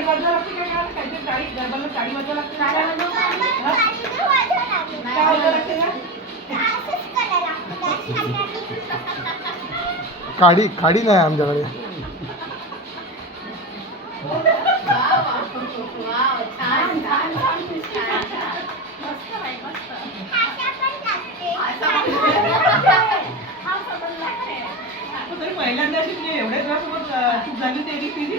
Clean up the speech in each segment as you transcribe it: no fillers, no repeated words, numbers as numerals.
टाळी वाजवायला लागते काय काय काहीतरी टाळी गरबाला टाळी वाजवायला लागते काय वाजवायला लागते ना काडी काडी नाही आमच्याकडे. पहिल्यांदा अशी एवढ्या दिवसासोबत चूक झाली ते तिची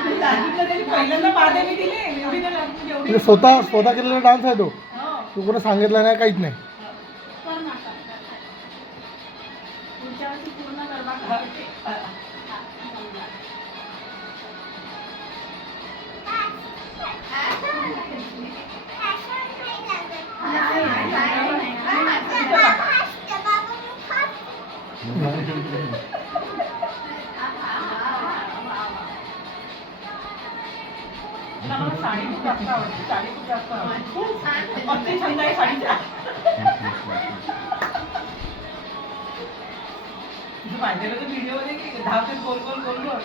पहिल्यांदा पाहते मी तिने एवढी स्वतः स्वतः केलेला डान्स आहे तो. तू कोणी सांगितलं नाही काहीच नाही. मला साडी खूप जास्त आवडते. साडी खूप जास्त आवडते. अगदी छंद आहे साडीचा. तुझं पाहिजेलं तर व्हिडिओ मध्ये धावते गोल गोल गोल गोल.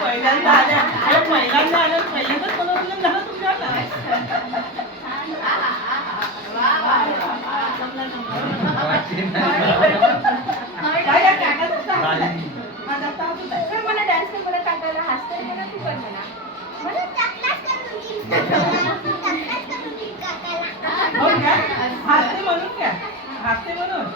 पहिल्यांदा आल्या पहिल्यांदाच बनवलं झालं तुमच्या मला डान्स कर, मला टाकायला हसते म्हणा, तू कर म्हणा. हसते म्हणून काय हसते म्हणून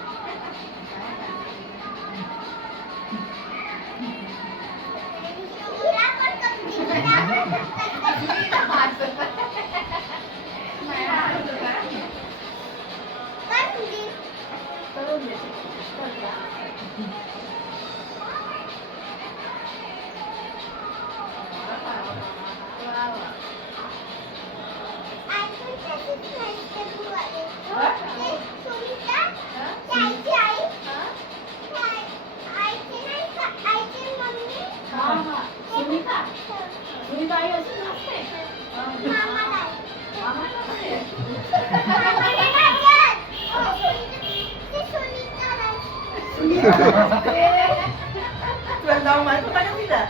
तुला जाऊ माहित होता का तिला